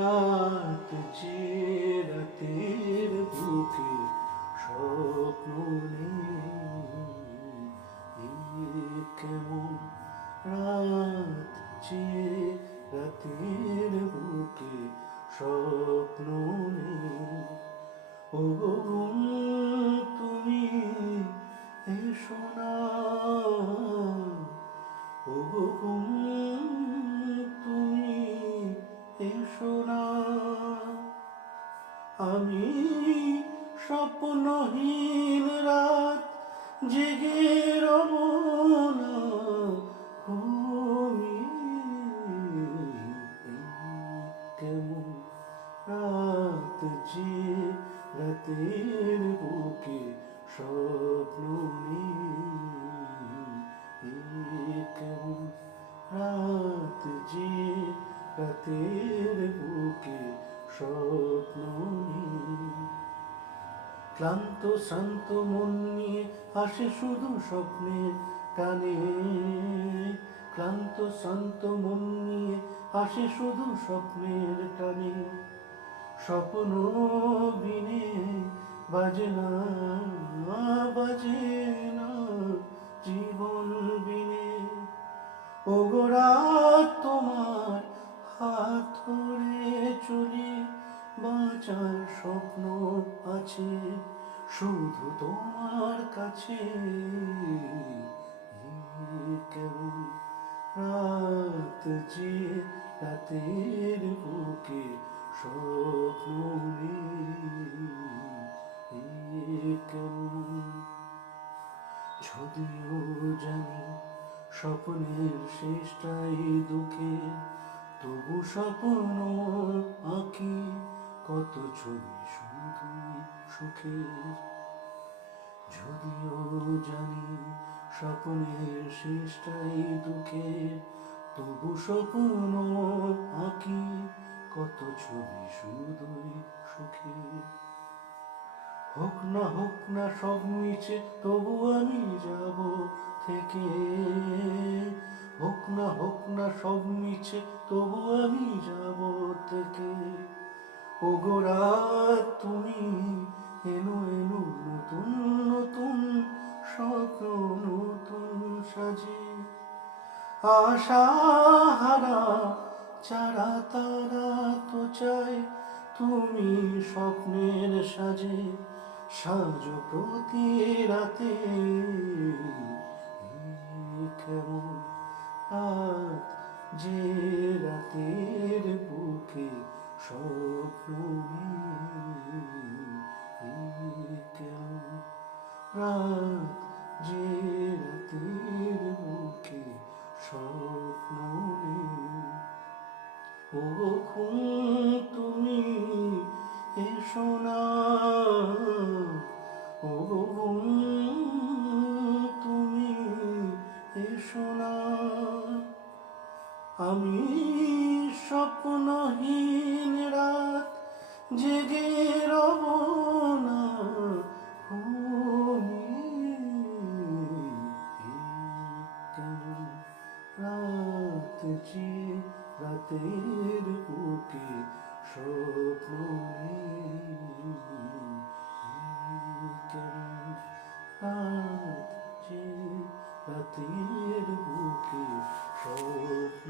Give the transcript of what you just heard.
রাত যে রাতের বুকে স্বপ্ন কেমন রাত যে রাতের বুকে স্বপ্ন ও তুমি এসো না। জেগে রব না ঘুমিয়ে। কেমন যে রাতের বুকে স্বপ্ন নেই ক্লান্ত শান্ত মন নিয়ে আসে শুধু স্বপ্নের টানে। ক্লান্ত শান্ত মন নিয়ে আসে শুধু স্বপ্নের টানে। স্বপ্ন বিনে বাজে না বাজে না। শুধু তোমার কাছে কেমন রাত যে রাতের বুকে স্বপ্ন যদিও জানি স্বপ্নের শেষটাই দুঃখে, তবু স্বপ্ন আঁকি কত ছবি শুধু সুখের। যদিও জানি স্বপ্নের শেষটাই দুঃখের তবু স্বপ্ন আঁকি কত ছবি শুধুই সুখের হোক না হোক না সব মিছে, তবু আমি যাব থেকে। হোক না হোক না সব মিছে, তবু আমি যাব থেকে। ওগোরা তুমি আশা হারা চারা তারা তো চাই তুমি স্বপ্নের সাজে, সাজ প্রতি রাতে। কেমন রাত যে রাতের বুকে স্বপ্ন কেমন রাত যে রাতের বুকে স্বপ্ন রাতের বুকে স্বপ্ন